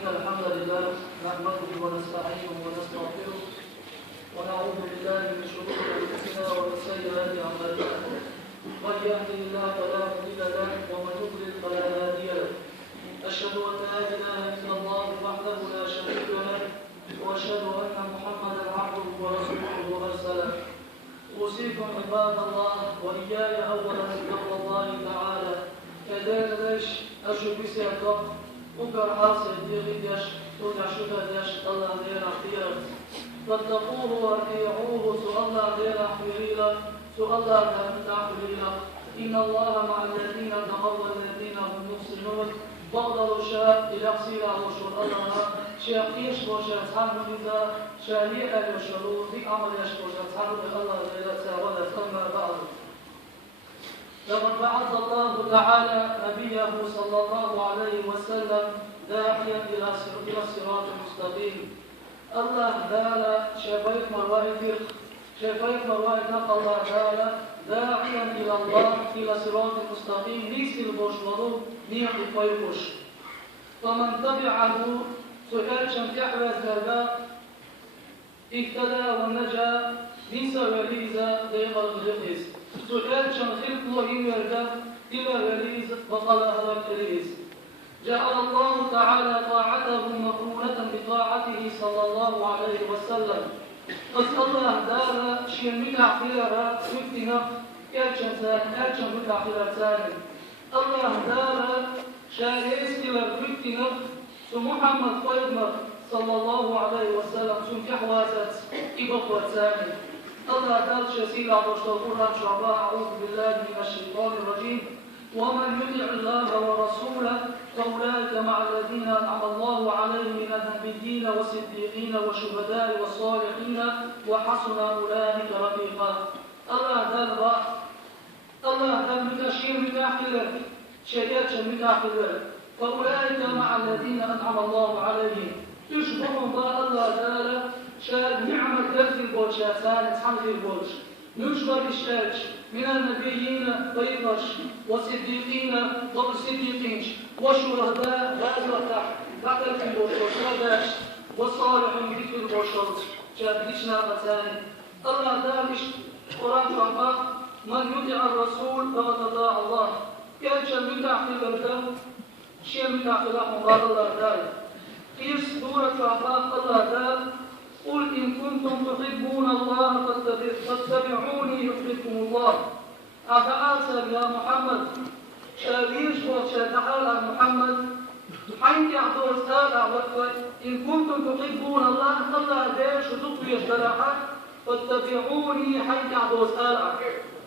إن الحمد لله نحمده ونستعينه ونستغفره ونعوذ بالله من شرور أنفسنا ومن سيئات أعمالنا من يهده الله فلا مضل له ومن يضلل فلا هادي له أشهد أن لا إله إلا الله وحده لا شريك له وأشهد أن محمدا عبده ورسوله أرسله أوصيكم عباد الله وإياي أولا بتقوى الله تعالى كذلك أشبسكم وكر حاصل ديغيش وكشوف ديش الله غير اختيار فاتقوه وأطيعوه سؤال الله غير اختيار سؤال الله غير تحويلا إن الله مع الذين تقوى والذين هم محسنون بغض الشاب إلى قصير وشر الله شيخيش وشر صحابه إذا شاليع وشرور ذي عمل يشكر صحابه الله غير ساوى ثم بعض لقد بعث الله تعالى نبيه صلى الله عليه وسلم داعيا إلى الصراط المستقيم. الله تعالى شفيت مروائد شفيت مروائد الله تعالى داعيا إلى الله إلى الصراط المستقيم ليس البشر نيح فيبش فمن تبعه سؤال شنكح وزرقا اهتدى ونجا ليس وليزا ديغ الغليز سؤال شنخلق وإن يرجع إلى وليز وقال هذا الكريز جعل الله تعالى طاعته مقرونة بطاعته صلى الله عليه وسلم فاسأل الله تعالى شيء متعقلها سوكتنا أرشن متعقلها ثاني الله تعالى شاريس إلى سوكتنا محمد قيدمر صلى الله عليه وسلم سنكح واسد إبقوة ثاني الله تعالى شسيل عبد القرآن شعباء أعوذ بالله من الشيطان الرجيم ومن يطع الله ورسوله فأولئك مع الذين أنعم الله عليهم من النبيين والصديقين والشهداء والصالحين وحسن أولئك رفيقا الله تعالى متشير متأخر شيئات متأخر فأولئك مع الذين أنعم الله عليهم تشبههم الله تعالى شاد نعمة درس البوش ثالث حمد البوش نشبه الشاج من النبيين طيبش والصديقين والصديقين والشهداء غازوة تحت البوش والشهداء والصالحين ذكر البوش شابدشنا مثاني الله دارش قرآن شعبا من يطع الرسول فقد أطاع الله يرجى من تعقل الدم شيء من تعقلهم قال الله تعالى في سورة شعبا الله تعالى قل إن كنتم تحبون الله فاتبعوني يحببكم الله أتعاسى يا محمد شاويش وشاتحال محمد حين يعطوا السابع إن كنتم تحبون الله الله ديش وتطفي الشراحة فاتبعوني حين يعطوا السابع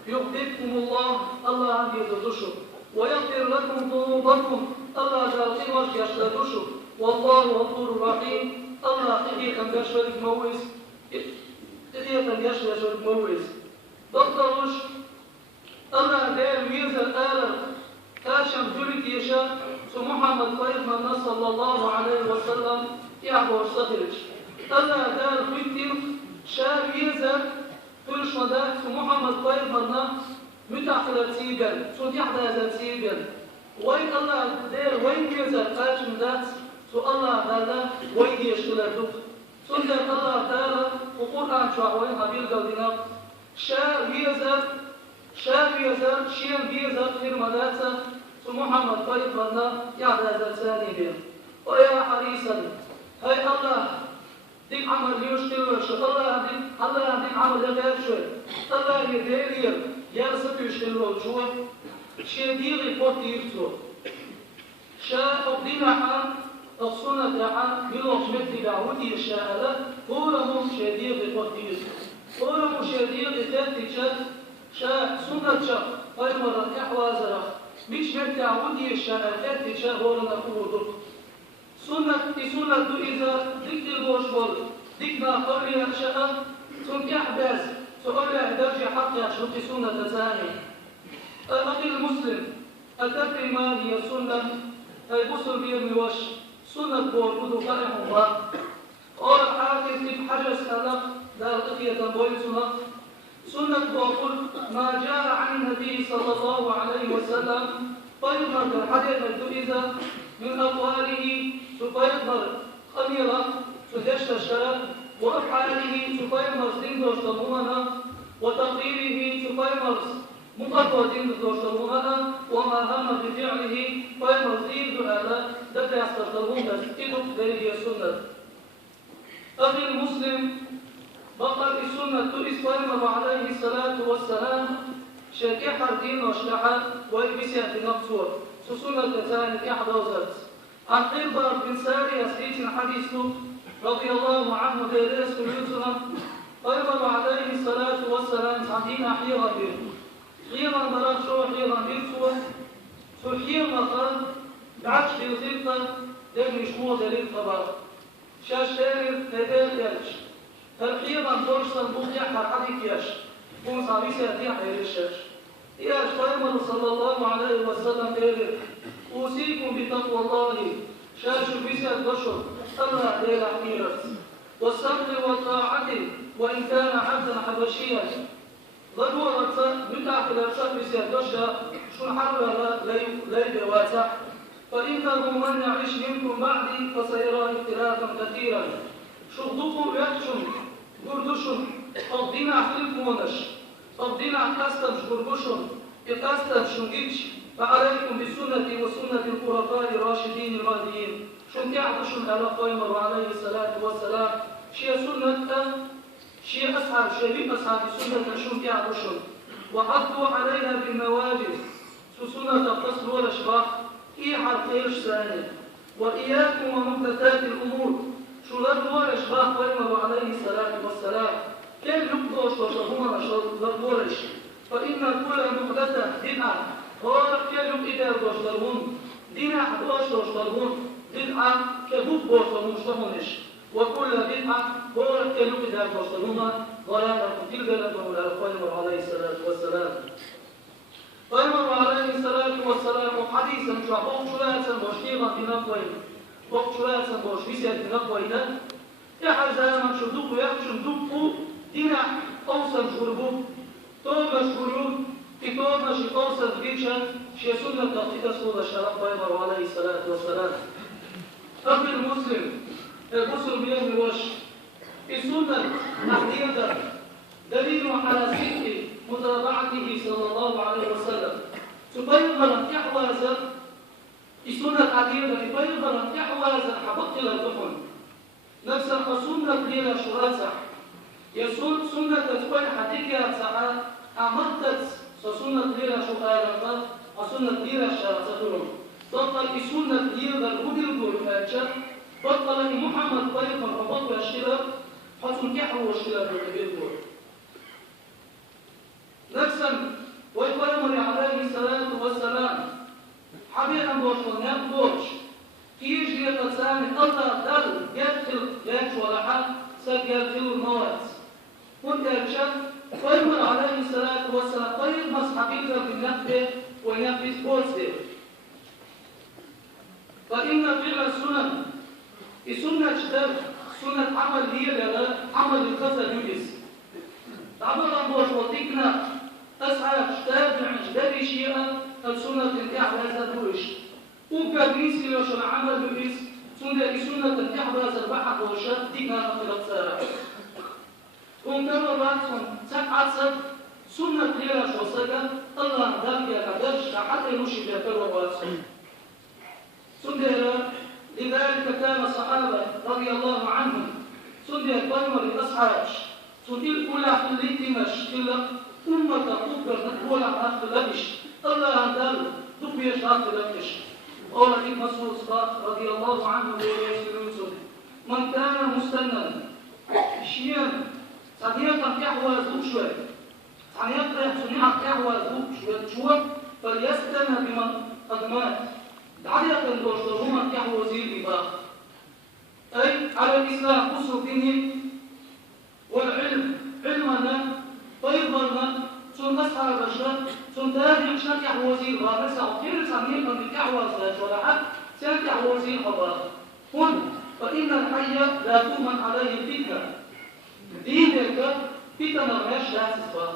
يحببكم الله أن يتدشوا ويغفر لكم ذنوبكم الله جارتي وجه يشتدشوا والله غفور رحيم الله تديكم يشرك مويس تديكم يشرك مويس دكتورش الله دير ويرز الآلة كاشم جلد يشا محمد قيدمنا صلى الله عليه وسلم يعبر صدرش الله دير ويتر شا ويرز تلش مدات محمد قيدمنا متأخلة سيجل سنتيح دازل سيجل وين الله دير وين ويرز كاشم دات الله تعالى ويدي يشتغل سنة الله تعالى وقرآن شعوين حبيل قلدنا شا بيزر شيئا بيزر خير مداتة محمد قيد منا يعدى ذلساني بيه ويا حريصا هاي الله دين عمل يشتغل الله دين عمل يغير الله يدير يرسل يشتغل شوي شديغي قد يرسل شا أقدنا حان السنة عن بلغ مثل دعوتي الشاهدة كلهم شديد قدير كلهم شديد تفتش سنة شخ أيضا إحوازرة مش مثل دعوتي الشاهدة تفتش هو نقول سنة إذا ذكر البوشبول ذكر قولها الشاهدة سنكح بس سؤالها درجة حق يشرط سنة ثانية أخي المسلم أتدري ما هي السنة أي بصر بيرمي سنة بورقود فرح الله قال الحاكم في حجر سنة دار قضية بوين سنة بورقود ما جاء عن النبي صلى الله عليه وسلم فيظهر الحديث الدئذة من أقواله تفيضمر خميرة تدشتشرة وأفعاله تفيضمر زندوش تمومنا وتقريره تفيضمر مقدوة زندوش تمومنا وما هم بفعله فيضمر زيد هذا دفع يستخدمون تسكتب ذلك السنة. أخي المسلم بقى السنة إسفيضمر عليه الصلاة والسلام شاكحة الدين واشتحى ويبسيا في نفسه سسنة تساني كحدة وزات عن قربار بن ساري أسليت حديثه رضي الله عنه ديريس كل قربار عليه الصلاة والسلام عندنا حيرا به حيرا مرات شو حيرا بيرسوه فحيرا قال بعدش بيطلق دم شمو دليل طبعا شاش تاريخ تدير يالش فالحيرا دورشتن بوخيا حديث ياش كون صابيسي أتيح يرشاش ياش قربار صلى الله عليه وسلم ديريس أوصيكم بتقوى الله شاشوا بسا البشر الله ليلة حميرة والصبر والطاعة وإن كان عبدا حبشيا ضرورة بتاع في الأرشاد بسا البشر شو الحرب لا بواسع فإنه من يعيش منكم بعدي فسيرى اختلافا كثيرا شغضكم يحشم قردشم قضينا حلقونش قضينا كاستم قردشم كاستم شنجيش فعليكم بسنتي وسنة الخلفاء الراشدين المهديين شن يعطشن على قيمر عليه الصلاة والسلام شيء سنة شيء أصحاب شبيب أصحاب سنة شن يعطشن وحطوا عليها بالنواجذ سنة قصر والأشباح إيه حرقيش ثاني وإياكم ومحدثات الأمور شو لدوا والأشباح قيمر عليه الصلاة والسلام كان يقضوش وشهوما لدورش فإن كل محدثة بدعة هذا كلام إذا دوشترون دينا دوشترون بدعة كذوب دوشترونش وكل بدعة هذا كلام إذا دوشترون ضلالة تلك مولى قيمر عليه الصلاة والسلام قيمر عليه الصلاة والسلام حديثا شعبه شلاسا مشكيرا بنقوين وقت شلاسا مشكيسا بنقوين يحزا من شدوك يحشم دوك دينا أوسا شربوك تومش قلوب كتابنا شقاصة بيشا شيء سنة دقيقة سنة الشرف قيمر عليه الصلاة والسلام أخي المسلم الغسل بيوم الوش السنة تحديدا دليل على صدق متابعته صلى الله عليه وسلم تبين تحوز السنة تحديدا تبين تحوز حبط الدخن نفس السنة ليلة شراسة يسون سنة تكون حديثة ساعة أمدت سنة ليلة شقارة وسنة ليلة شراسة بطل سنة ليلة الهدى والفاتشة بطل محمد طريق الرباط والشرب حسن كحو والشرب والكبير نفسا ويقرمر عليه الصلاة والسلام حبيبا بوش بوش كيجي يتسامي الله دل يدخل لاش ولا حد سجل المواد كنت أكشف ويقول عليه الصلاة والسلام طيب مصحبيك بالنقد وينفذ بوسه فإن فعل السنن السنة جدر سنة عمل هي لغا عمل القصة يجلس تعبر بوش وطيقنا أسعى تابع جدري شيئا السنة تنتح هذا دوش وكبريس لوش العمل يجلس سنة تنتح هذا البحث وشاد دينا في الأقصار ومكرراتهم سقعت سنة ليلة شوصية الله ذلك كدرش حتى يمشي بكرراتهم سنة لذلك كان الصحابة رضي الله عنهم سنة قيمة لأصحابش سنة كل حليت مشكلة أمة تقبل نقول عن أخلقش الله ذلك تبيش أخلقش قال ابن مسعود رضي الله عنه من كان مستنا شيئا صديقا كحوى ذوق شوي صديقا صنيعا كحوى ذوق شوي فليستنى بمن قد مات عادة دوشتهما كحوى زير بباق أي على الإسلام قصر دينه والعلم علمنا طيبنا سن أصحاب الشر سن تابع شر كحوى زير بباق بس أخير صديقا بكحوى زير ولا حد سن كحوى زير بباق هنا فإن الحي لا تؤمن عليه الفتنة دينك فتنة ماش لاسس بقى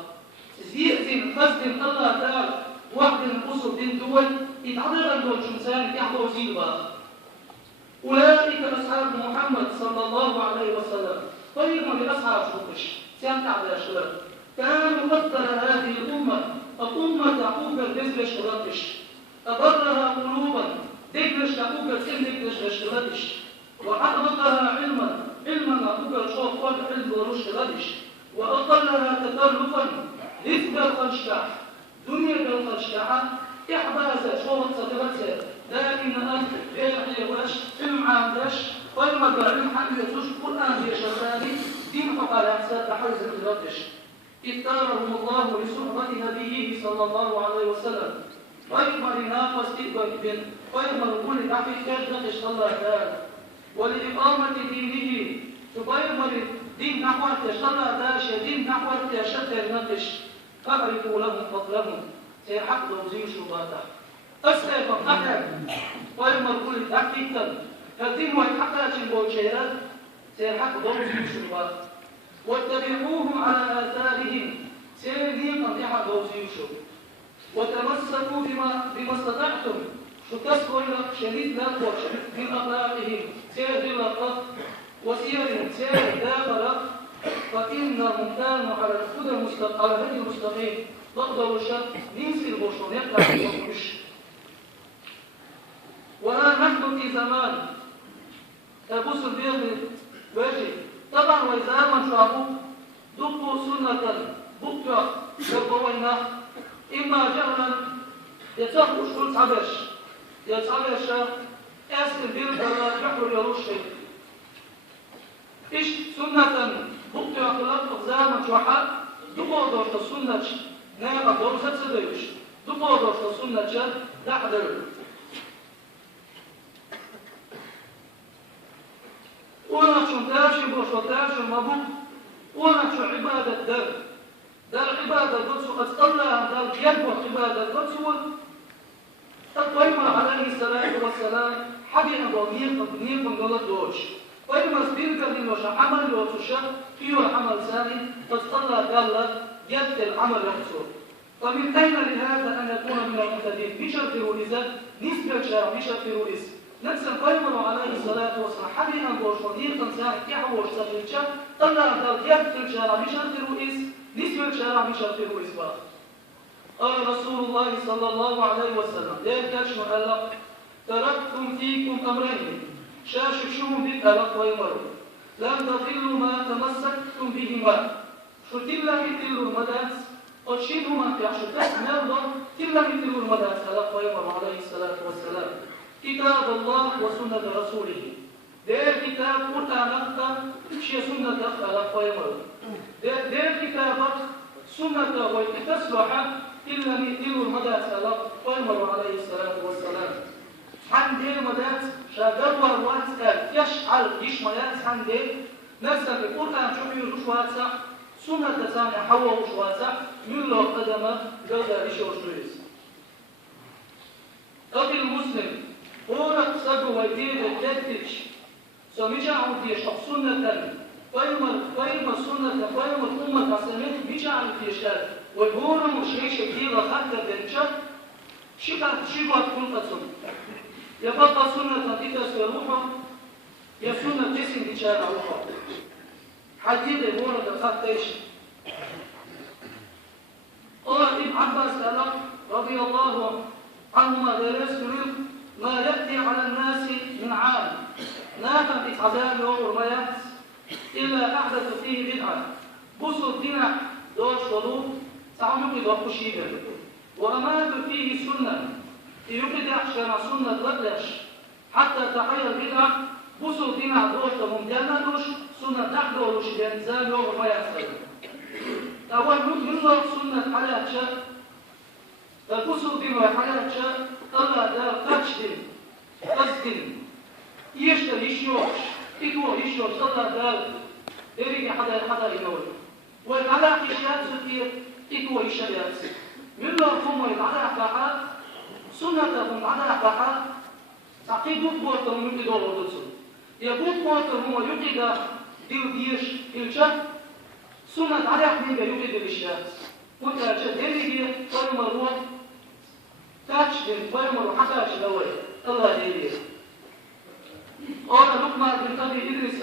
زين خزن الله تعالى واحد من قصر دين دول يتعرض دول شمسان يحضروا زين بقى أولئك أصحاب محمد صلى الله عليه وسلم. طيب من أصحاب شوكش سيمتع بالأشغال كانوا أكثر هذه الأمة تعقوب الرزق شرطش أبرها قلوبا دقلش تعقوب سن دقلش شرطش وأحبطها علما تعقوب شوف قد علم ورش شرطش وأقلها تكلفا رزق الخشتاح دنيا الخشتاح إحبازة شوف صدرتها دائما إحيى وش عندش ويما قال حمل يسوش قرآن في شرطاني دين حق على حساب حرز الرطش اختارهم الله لصحبة نبيه صلى الله عليه وسلم ويكمل ناقص تقبل ويكمل كل تحت كشف الله تعالى ولإقامة دينه فيكمل دين نحو تشتغل داش دين نحو تشتغل النقش فأعرفوا لهم فضلهم سيحق دوزي شباته أسلم أحد ويكمل كل تحت الدين ويحقق البوشيرات سيحق دوزي شباته واتبعوهم على آثارهم سيرين قطيحة دوزيوشو وتمسكوا بما استطعتم شكسكوا لك شديد لك من أخلاقهم سير لك وسيرهم سير داخل فإنهم كانوا على الهدى المستقيم ضغطوا الشر ننسي البشر يقع الوحش ولا نحن في زمان تبص البيض وجه طبعا وإذا من شعبوا دقوا سنة بكرة يبوينا إما جهلا يتخبش كل يتعبش أسل بيرد على بحر يروشي إيش سنة بكرة خلاف زمن شعب دقوا دوشت سنة ناقة دوشت سديش دقوا دوشت سنة دحدر ونحن تاشي بوشوتاشي مبوك ونحن عبادة دار عبادة قدس قد صلى دار يبوح عبادة قدس تقويم عليه الصلاة والسلام حبينا ضمير من غلط دوش وإما سبيل قبل وشا عمل وتشا فيه عمل ثاني قد صلى قال يد العمل يحصر فمن أين لهذا أن يكون من المهتدين بشرط الوليزات نسبة شارع بشرط الوليز نفس القيمة عليه الصلاة والسلام حبينا بوش ودير تنسان كحوش سبيلشا طلع قال يد شارع بشرط الوليز نسبة شارع بشرط الوليز قال رسول الله صلى الله عليه وسلم ذلك شمع تركتم فيكم أمرين شاششهم بالألق ويمروا لن تضلوا ما تمسكتم بهما شتلا مثل المدات وشيدوا ما يحشتت نرضى تلا مثل المدات ألق ويمر عليه الصلاة والسلام كتاب الله وسنة رسوله دير كتاب قرآن أخطى شي سنة ألق ويمر دير كتاب سنة ويتصلح إلا مثل المدات ألق ويمر عليه الصلاة والسلام حندي مدات شاغر واتسال يشعل يشميات حندي نفس القرآن شوفي وشواتسع سنة ثانية حوا وشواتسع من لو قدم جودة لشوشويس قبل المسلم ورق سبو ويدير الجدش سمجا عودي شخص سنة قيم السنة قيم الأمة قسمت مجا عودي شخص ويقولوا مشيش كثيرا حتى بنشا شبه كل قسم يبقى سنة تتسوى روحه يا سنة جسم بشارع روحه حديد المورد الخطيش قال ابن عباس رضي الله عنهما درس ما يأتي على الناس من عام نافع في عذاب ورميات إلا أحدث فيه بدعة بصر دينع دوش وضوء سعمق ضوء شيبا وأمات فيه سنة يقدح شرع سنة غدش حتى تحير بدعة بصر دينع دوش وممجانا دوش سنة تحدوش بانزال ورميات أول من الله سنة حياة شاء فبصر دينع حياة شاء الله دار تجدن قصدن يشتر يشيوش إكوه يشيوش الله دار إريد حدا ينور وعلى حشات سكير إكوه يشيوش من الله هم على أحباحات سنتهم على أحباحات تعقيدوا بوتهم من إدور ودسو يقول بوتهم ويقيد ديو ديش إلشا سنة على أحباحات يقيد الإشياء وتأجد إليه قيم الروح تأجد قيم الروح حتى أجد الله إليه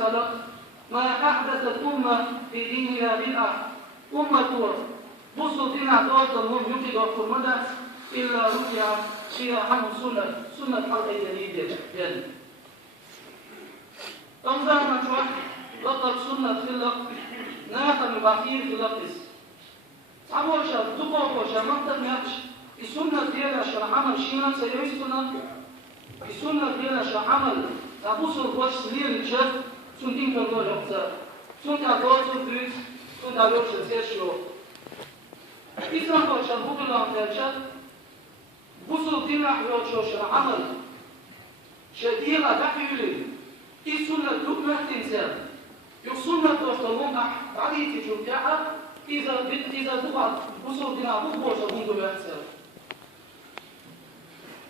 السلف ما أحدثت أمة في دينها بدعة أمة بصوا دينها دوتهم يقضوا فرمدا إلا رجع فيها عنه سنة حلقة جديدة يعني أمزانا شوح لقد سنة خلق ناقا مباخير في لقس تعبوشا تقوشا مكتب يقش السنة ديالها شرع عمل شينا سيوي السنة ديالها شرع عمل تعبوصوا الوش سليل الجد سنتين كالدول يقصر سنة دوتو بيت سنة دوتو سيشلو إسلام قوشا بوغلا متالشا بوصوا دينا حيوشو شرع عمل شديغة تحيولي السنة لقمة تنسان يقصنا توصلون بعدين تشوفها إذا بقعت بصور دينا بقوة منذ الأحساب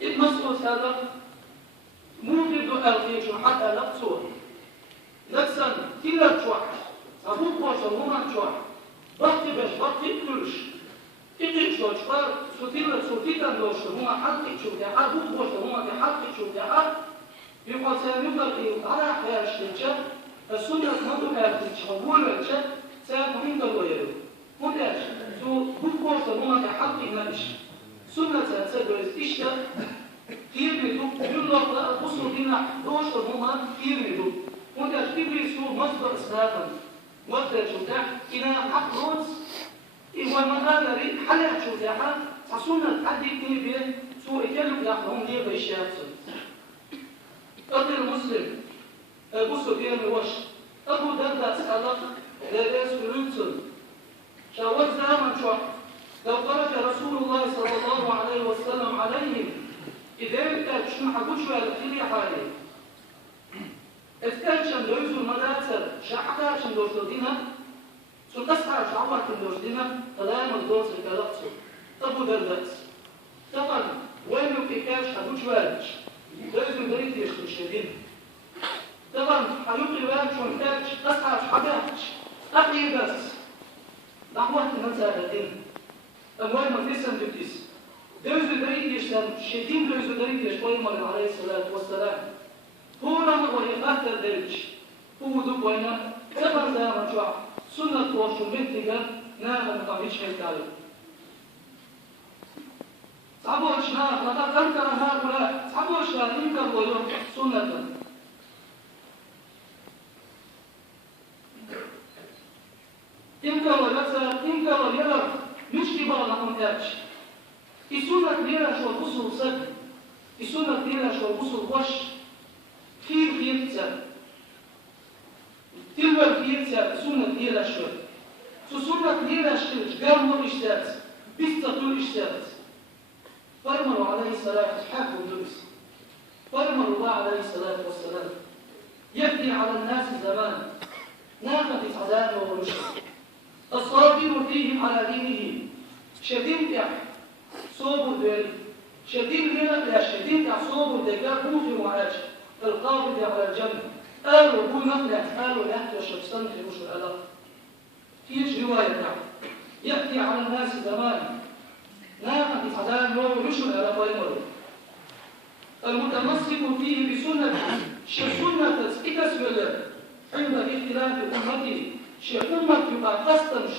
المسؤول هذا موجد ألغيش حتى لقصور لكسن كلا تشوح بقوة منذ تشوح بقي كلش إقل شوش قار سوتيلا نوش هما حلق تشوفها بقوة هما حلق تشوفها يقول سيبقى على حياة الشيء السنة منذ حياة الشيء سيكون كالويرو مداش سو بقوة هما كحق مالش سنة سيدرس إشتا كيرمدو يلا قصر دينا دوش هما كيرمدو مداش كيرمدو مصدر إسلافا مصدر شوتاح إنا حق روز إيوان مدانا ري حلق شوتاحا سنة حدي كيبير سو إكالو يحلهم دي بيشيات قدر المسلم أبو سفيان الوش أبو درداء سألق لديس فلوتسون شاوز زمن شوح لو خرج رسول الله صلى الله عليه وسلم عليهم إذا كانت شنو حكوش ولا خلي حالي إذا دوزو المدرسة شحكاشن دوزودينا سو تسعى شعوات دوزودينا قدام الدوز الكالقصو أبو درداء طبعا وين كيكاش حكوش والش لازم بريد يشترين طبعا حيوقي وامش ومتاكش تسعى حاجاتش أقي بس نحوات مسألتين أموال مفيسا بكيس لازم بريد يشترين شدين لازم بريد يشترين عليه الصلاة والسلام هو رمى ويقاتل درج هو دوب وينا طبعا زي ما نشوع سنة وشو منتجة نعم مقاميش هيتعلم صحبوشنا لقد أنكر هؤلاء صحبوشنا إنكر ويوم سنة إنكر ويسر إنكر ويرى مش كبار لهم تاج السنة ليرا شو البصر سد السنة ليرا شو البصر وش خير تسد تلوى خير تسد سنة ليرا شو سنة ليرا شو قاموا إشتات بيستطول إشتات فرموا عليه الصلاة حاكم درس فرموا الله عليه الصلاة والسلام يبدي على الناس زمان ناقة عذاب ورشد الصابر فيهم على دينه شديد يح صوب الدين شديد لنا شديد يح صوب الدجال بوث معاش القابض على الجنة قالوا بو نقلع قالوا نحت وشبسان في وش الألق فيش رواية يأتي على الناس زمان ناقة عذاب ورشد على طيبه المتمسك فيه بسنة سنة إكسبل عند اختلاف أمته أمة يبقى قصدنش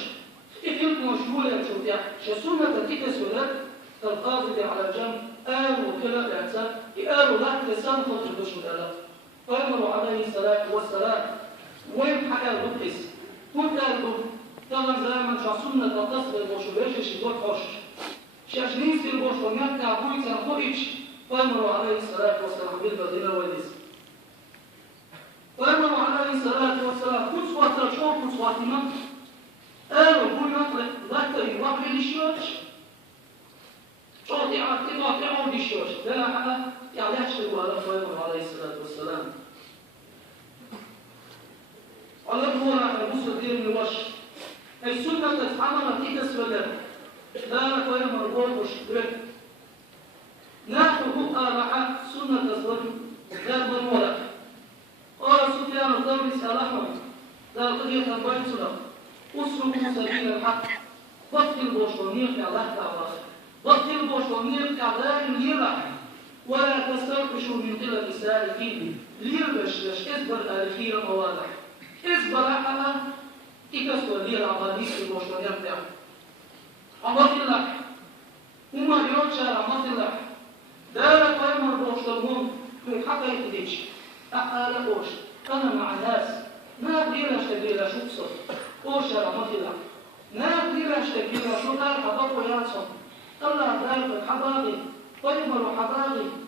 إخلق مشغولة شوتيا سنة إكسبل القابض على الجنب قالوا كلا الإعتاب قالوا لا لسان خطر بشر الألف فأمروا عليه الصلاة والسلام وين حكى البقس كنت قالوا طبعا زمان سنة القصد المشغولة شدوك حش شاشنين في البوش ونيات كعبوي تنخوئش فأمروا عليه الصلاة والسلام بالبدينة والدس فأمروا عليه الصلاة والسلام كنت سواتر شور كنت سواتنا قالوا بوي نطلق ذكر يوقع للشيوش شوطي عقعوا للشيوش لا حاجة يعني يحشروا على فأمروا عليه الصلاة والسلام على الفورة نبوس الدين من الوش السنة تتعامل في كسر لا فأمروا الله وشكرا نحن بقى سنة الزوج لا ضرورة قال سفيان الثوري سألهم لا قضية البيتنا أسرقوا سبيل الحق بطل البوشونير كالله تعالى بطل البوشونير كالله يرح ولا تسترقشوا من قلة سالكين ليربش إصبر الخير مواضح إصبر أحنا إكسر لير عباديس البوشتان يبدأ عمد الله وما يوجه عمد الله دارك ويمر بوشتان من حقا يتديش أحالا أوش أنا مع الناس ما بدينا اشتغل شو قصر أوش عمد الله ما بدينا اشتغل شو دار حباب وياصم الله دارك حبابي ويمر حبابي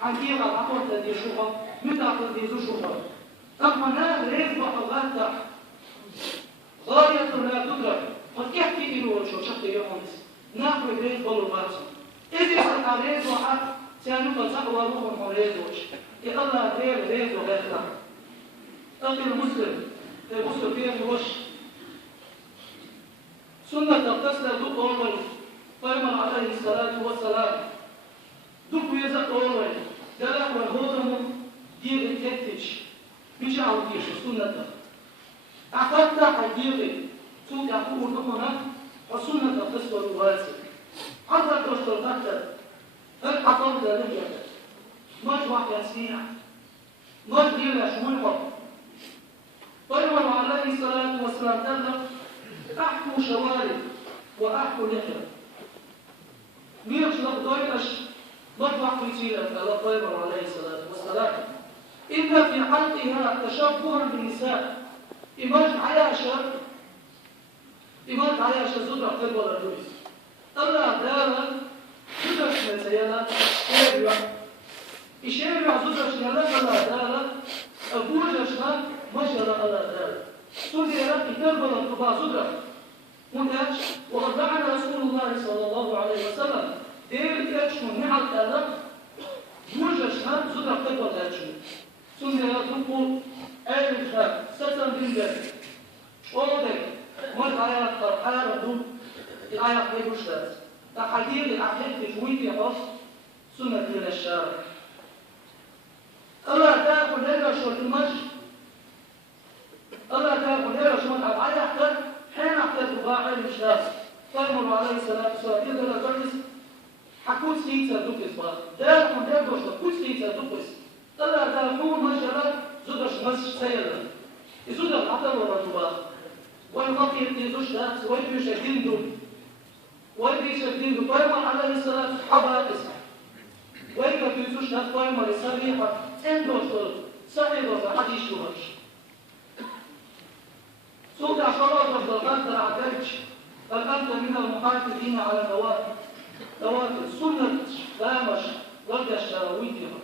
حكيم الأمر الذي يشوفه متى الذي يشوفه أما نال رزق وغاتا غاية لا تدرك قد يحكي إلى وجه شخص يحمس ناخذ رزق والغاتا إذا صار رزق واحد سينوك تقوى روح من رزق يا الله غير رزق وغاتا أخي المسلم المسلم فيه الوش سنة تغتسل ذو أول قيمة عليه الصلاة والسلام duk je za ovaj, da ako je hodamo, dijeli tetić, mi će autiš u sunnata. A hatta hajdieli, sudi ako urdokona, a sunnata teskor u vajci. Hatta kroštor daktar, الحطب ده رجع مجمع يسيع مجمع شمولهم ويوم عليه الصلاة والسلام قال أحكوا شوارب وأحكوا لحية ميرش لقضايش مجمع في سيرة الله طيبر عليه الصلاة والسلام إن في حلقها تشبها بالنساء إماج عياشة زدرة قبل الرئيس الله دالا زدرة سيالا شابع إشابع زدرة سيالا الله دالا أبوجشنا مجرى الله دالا سوريا كتربل الطباع زدرة هناك وقد لعن رسول الله صلى الله عليه وسلم دير يأتشمون نعال تالا بوجشنا زدرة قبل يأتشمون سوريا تقول أيها ستن بالله أولئك والآيات قرآن دون الآيات بيبوشتات تحديد الأحيان تجويد يحص سنة من الشارع الله تأكل لنا شو المجد الله تأكل لنا شو الآية أحتاج حين أحتاج بباعي المشلاس فيمر عليه السلام سؤال إذا لا تجلس حكوت سيسا دوكس بقى داركم داركوش حكوت سيسا دوكس الله تأكل مجرى زدرش مسج سيلا يزدر حتى ورطبا ويغطي يدوش نفس ويبيش الدندو ويبيش الدندو ويمر عليه الصلاة حبائس ويبيش يدوش نفس ويمر يسابيحة اندوش صحيح وزا حد يشوهش سوء عشرات الضغط العدلش بل أنت من المحافظين على نوافل سنة دامش ورد الشراويتها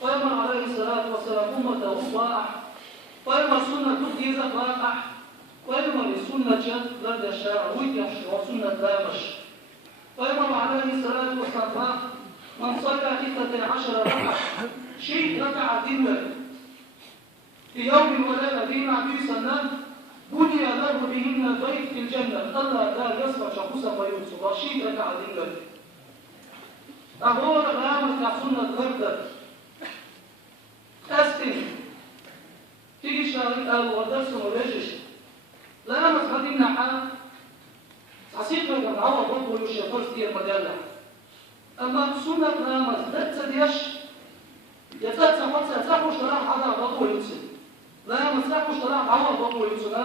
ويمر عليه الصلاة والسلام أمته أصباح ويمر سنة تبديزة واقع ويمر سنة لدى الشارع ويتيش وسنة دامش ويمر عليه الصلاة والسلام من صلى 12 ركعة شيء ركعة دينك في يوم ولا دين عبي سنة بني له بهن بيت في الجنة الله لا يصبح شخصا ويوسف شيء ركعة دينك أهور غامت سنة وردة أستن تيجي شارك أو ودرس ورجش لا مسحدين حال عصيب من عوض برضو يشي فرس دير مجلة أما سنة نامز لا تسديش يتسع فرصة يتسحوش تلاح حدا برضو ينسل لا مسحوش تلاح عوض برضو ينسل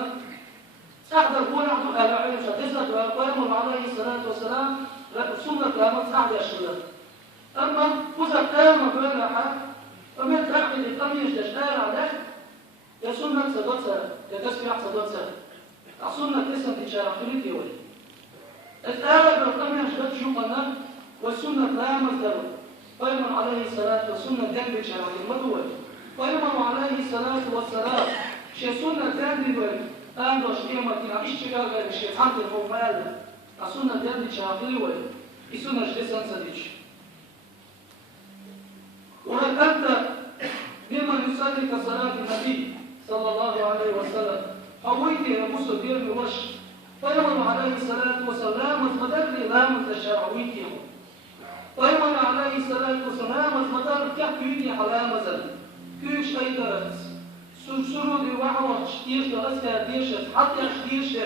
سحد الكون عدو أهل علم شدزت ويقوم عليه الصلاة والسلام سنة نامز سحد يشلل أما كذا قام بلا حال ومن تعمل القميش تشتغل عليه يا سنة صدوتها يا تسبيح صدوتها أصنع تسمى تشاركوني ولي الآية بالقميش بتشوفنا والسنة لا مصدر ويمن عليه الصلاة والسنة جنب تشاركوني مدول ويمن عليه الصلاة والسلام شيء سنة جنب ولي أنا شيء ما تنا إشتغال غير شيء حمد الفومال أصنع جنب تشاركوني ولي السنة جلسان صديش وهل أنت ممن يصلي كصلاة النبي صلى الله عليه وسلم أويتي يا مسلم دير بوش ويمن عليه الصلاة والسلام مدر لامة الشرعويتي ويمن عليه الصلاة والسلام مدر كحبيتي حلامة كيش أي درس سرسرودي وحوش تيش درسها ديشت حتى يشتيش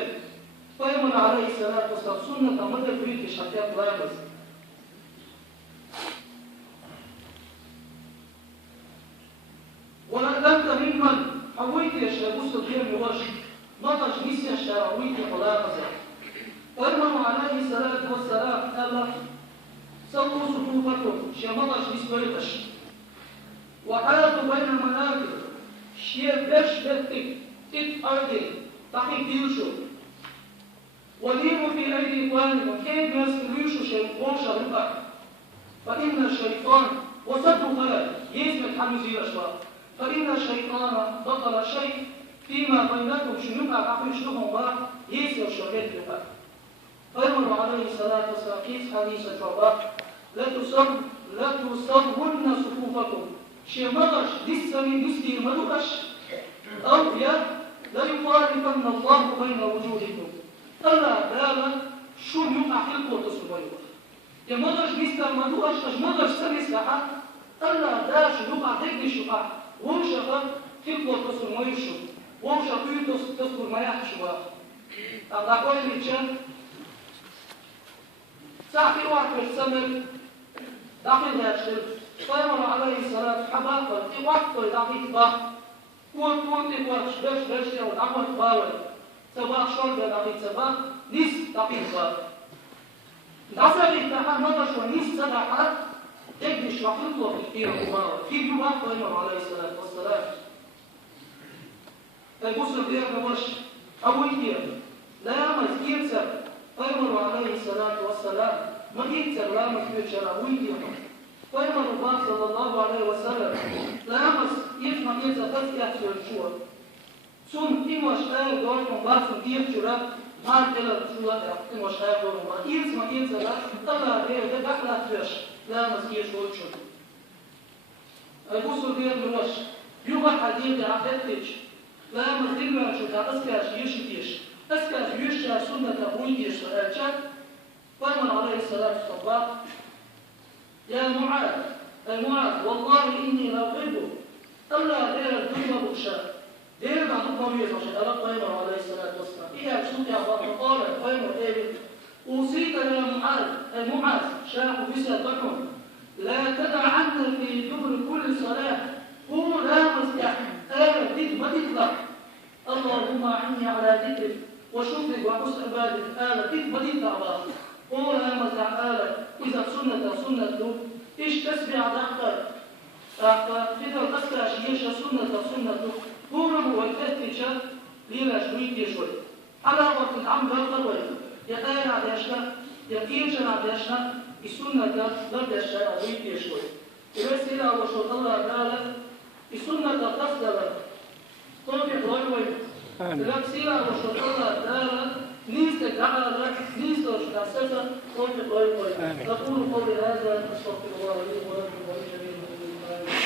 ويمن عليه الصلاة والسلام سنة مدر بريتش حتى يطلابس أنت ممن حويت يا شابوس الدين مواش مطش نسيا شاويت خلاصة فإنه عليه الصلاة والسلام قال سووا صفوفكم شمطش نسويتش وحالة بين المناكب شيء بش بتك أرضي تحي ديوشو وليموا في أيدي إخوانكم كيف يستويشوا شيء قوشة ربك فإن الشيطان وصدوا غلط يسمى حمزي الأشباب فإن الشيطان بطل شيء فيما بينكم شنوكا عقل شنوكم بقى يسير شوكت لك فيمر عليه الصلاة والسلام كيس حديث الجواب لا تصبن صفوفكم شيء مغش دسني دسني مدوكش أو لا يفارقن الله بين وجوهكم ألا بالا شو يقع حلقه تصبيوه يا مغش دسني مدوكش مغش سنس لحا ألا داش يقع دقش يقع وشفا حلقه تصبيوه وشفا تصبر ما يحشوا أقول لك ساعتي واحد السمر داخل هاشل فيمر عليه الصلاة حباقا وقت دقيق بح كون تقوى شبش أو دعوة باول سباق شرب دقيق سباق نص دقيق بح دعسل التحا نضش ونص سباقات تقدش وحلطه في كثير باول في جواب فيمر عليه الصلاة والسلام البصر بير نوش أول كير لا يعمل كير سبب فيمر عليه الصلاة والسلام ما يكتر لا مسؤول شراويدي فيمر الله صلى الله عليه وسلم لا يمس يفهم يتفت يحسر شوى سن إموش آية دوركم باسم دير شرا ما تلا شوى إموش آية دوركم إيرس ما يتسر الله دير ده بحلا تفش لا يمس يشوى شوى البصر دير نوش يوغا حديد عقدتش لا يمس دير شوى أسكاش يشتيش أسكاش يشتى سنة ويديش سؤالشات فيمر عليه الصلاة والسلام يا معاذ والله إني لأحبه ألا دير الدنيا بكشاء دير بعض الطبيعة عشان ألا فيمر عليه الصلاة والسلام إياك سوك يا أخوات قال فيمر إيه أوصيك يا معاذ شاق بسيطكم لا تدع عنا في دبر كل صلاة هو لا مستح ما تطلع اللهم أعني على ذكرك وشكرك وحسن عبادك ما تطلع هو لا مستح إذا سنة إيش تسمع دقة فإذا الأسكاش يشا سنة هو ربو ويفتشا ليلا شوية شوي على وقت العم بالقوي يتاين عديشنا يتينشنا عديشنا السنة لديشنا ويتي شوي إذا وشوط الله تعالى السنة تصدر توفيق روي إذا سيلا وشوط الله تعالى نيستك على نيستوش كاسسة توفيق روي نقول قولي هذا أستغفر الله لي ولكم ولجميع المسلمين